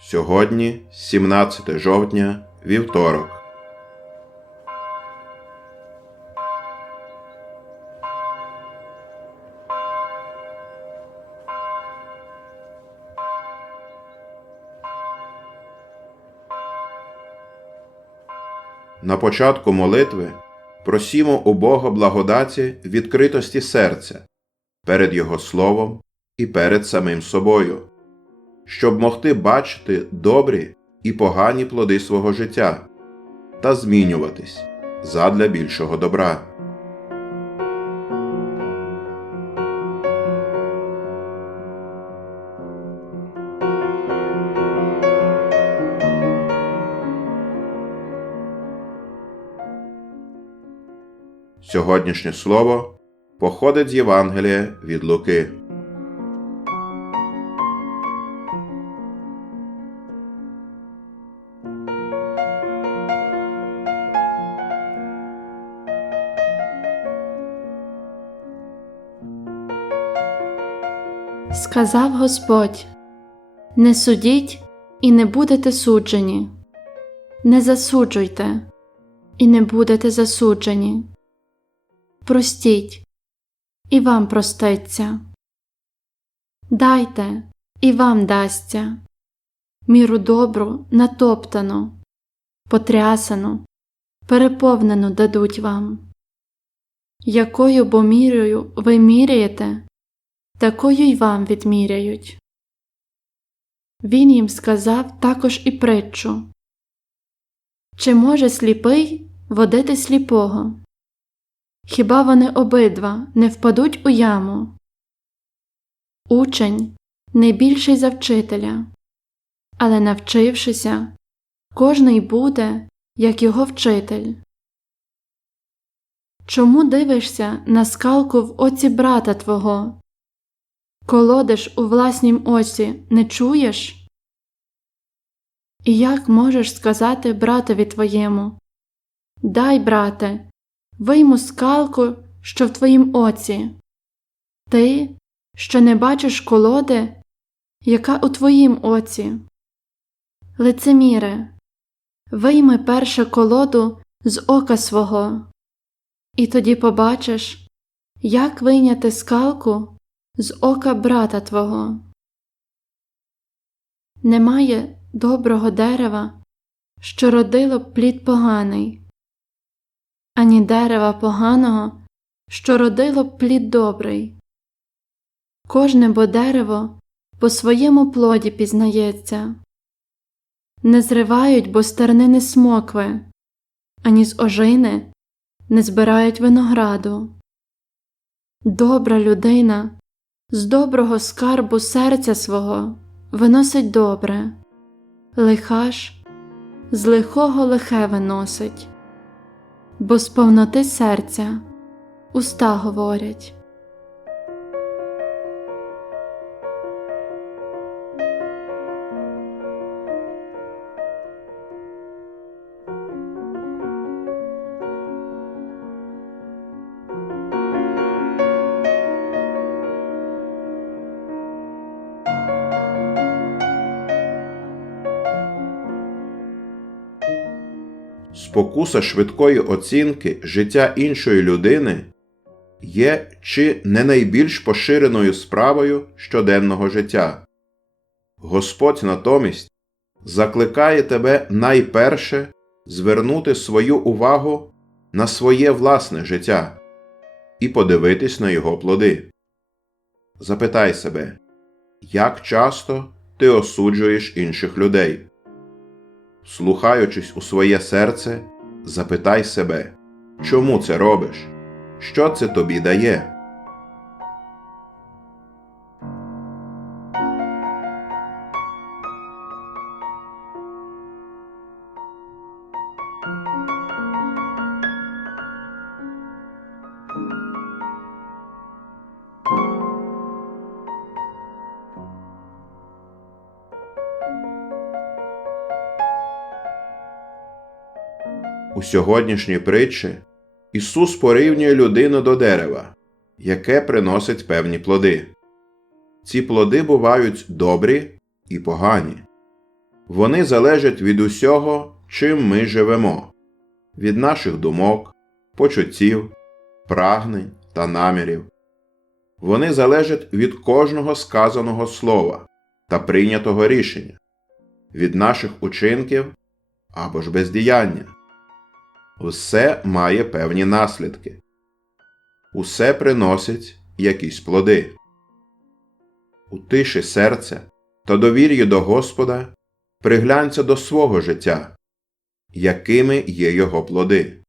Сьогодні 17 жовтня, вівторок. На початку молитви просімо у Бога благодаті відкритості серця перед Його Словом і перед самим собою, щоб могти бачити добрі і погані плоди свого життя та змінюватись задля більшого добра. Сьогоднішнє слово походить з Євангелія від Луки. Сказав Господь: Не судіть і не будете суджені, не засуджуйте і не будете засуджені. Простіть, і вам проститься. Дайте, і вам дасться. Міру добру натоптану, потрясану, переповнену дадуть вам. Якою бо мірою ви міряєте, такою й вам відміряють. Він їм сказав також і притчу Чи може сліпий водити сліпого? Хіба вони обидва не впадуть у яму? Учень не більший за вчителя, але навчившися, кожний буде, як його вчитель. Чому дивишся на скалку в оці брата твого? Колодиш у власнім оці не чуєш? І як можеш сказати братові твоєму Дай, брате, вийму скалку, що в твоїм оці, ти, що не бачиш колоди, яка у твоїм оці. Лицеміре, вийми перше колоду з ока свого, і тоді побачиш, як вийняти скалку з ока брата твого. Немає доброго дерева, що родило б плід поганий, ані дерева поганого, що родило б плід добрий. Кожне бо дерево по своєму плоді пізнається, не зривають бо стернини смокви, ані з ожини не збирають винограду. Добра людина з доброго скарбу серця свого виносить добре, лиха ж з лихого лихе виносить, бо з повноти серця уста говорять. Спокуса швидкої оцінки життя іншої людини є чи не найбільш поширеною справою щоденного життя. Господь натомість закликає тебе найперше звернути свою увагу на своє власне життя і подивитись на його плоди. Запитай себе, як часто ти осуджуєш інших людей. Слухаючись у своє серце, запитай себе, чому це робиш, що це тобі дає. У сьогоднішній притчі Ісус порівнює людину до дерева, яке приносить певні плоди. Ці плоди бувають добрі і погані. Вони залежать від усього, чим ми живемо, від наших думок, почуттів, прагнень та намірів. Вони залежать від кожного сказаного слова та прийнятого рішення, від наших учинків або ж бездіяння. Усе має певні наслідки. Усе приносить якісь плоди. У тиші серця та довір'ї до Господа приглянься до свого життя, якими є його плоди.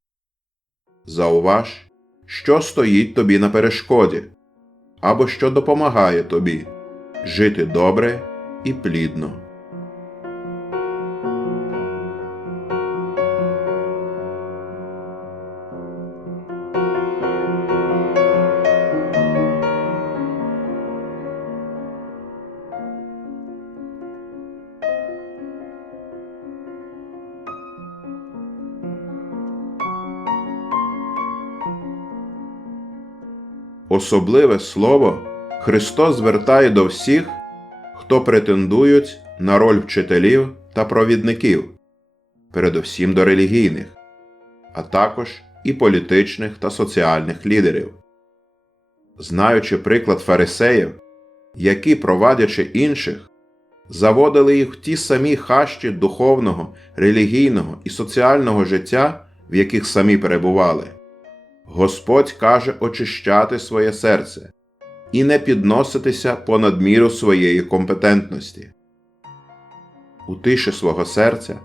Зауваж, що стоїть тобі на перешкоді, або що допомагає тобі жити добре і плідно. Особливе слово Христос звертає до всіх, хто претендують на роль вчителів та провідників, передусім до релігійних, а також і політичних та соціальних лідерів. Знаючи приклад фарисеїв, які, провадячи інших, заводили їх в ті самі хащі духовного, релігійного і соціального життя, в яких самі перебували. Господь каже очищати своє серце і не підноситися понад міру своєї компетентності. У тиші свого серця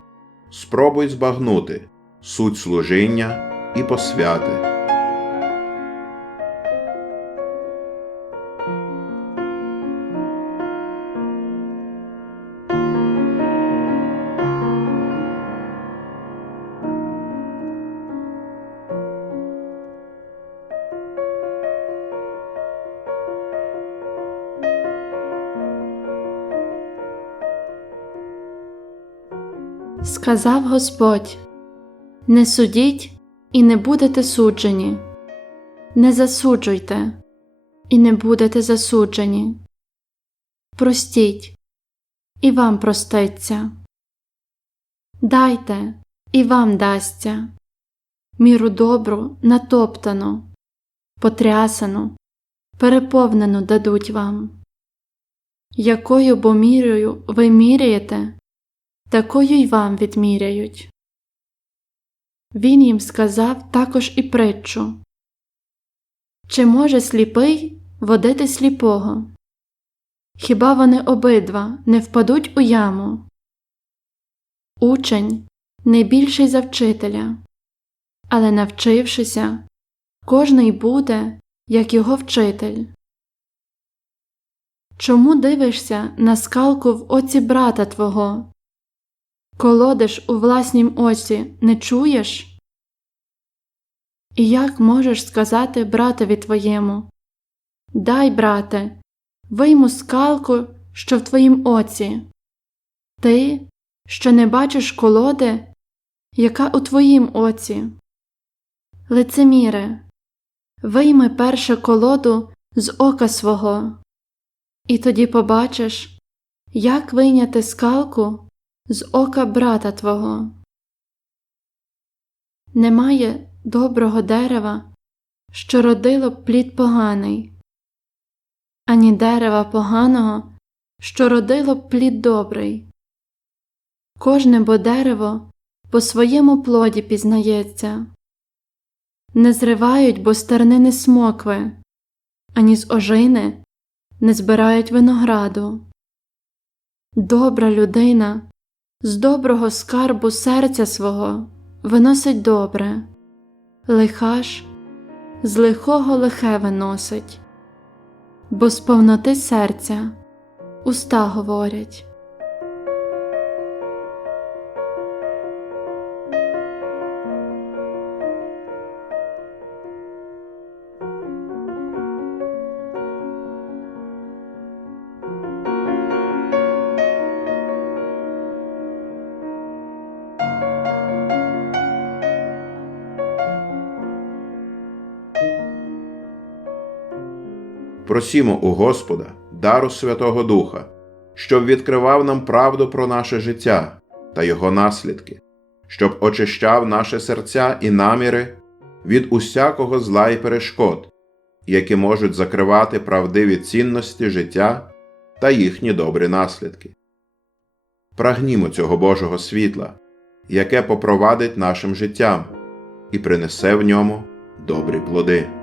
спробуй збагнути суть служіння і посвяти. Сказав Господь: Не судіть і не будете суджені, не засуджуйте і не будете засуджені. Простіть, і вам проститься. Дайте, і вам дасться міру добру натоптану, потрясану, переповнену дадуть вам. Якою бо мірою ви міряєте, такою й вам відміряють. Він їм сказав також і притчу Чи може сліпий водити сліпого? Хіба вони обидва не впадуть у яму? Учень не більший за вчителя, але навчившися, кожний буде, як його вчитель. Чому дивишся на скалку в оці брата твого? Колодиш у власнім оці не чуєш? І як можеш сказати братові твоєму Дай, брате, вийму скалку, що в твоїм оці, ти, що не бачиш колоди, яка у твоїм оці. Лицеміре, вийми перше колоду з ока свого, і тоді побачиш, як вийняти скалку з ока брата твого. Немає доброго дерева, що родило б плід поганий, ані дерева поганого, що родило б плід добрий. Кожне бо дерево по своєму плоді пізнається, не зривають бо стернини смокви, ані з ожини не збирають винограду. Добра людина з доброго скарбу серця свого виносить добре, лиха ж з лихого лихе виносить, бо з повноти серця уста говорять. Просімо у Господа дару Святого Духа, щоб відкривав нам правду про наше життя та його наслідки, щоб очищав наші серця і наміри від усякого зла і перешкод, які можуть закривати правдиві цінності життя та їхні добрі наслідки. Прагнімо цього Божого світла, яке попровадить нашим життям і принесе в ньому добрі плоди.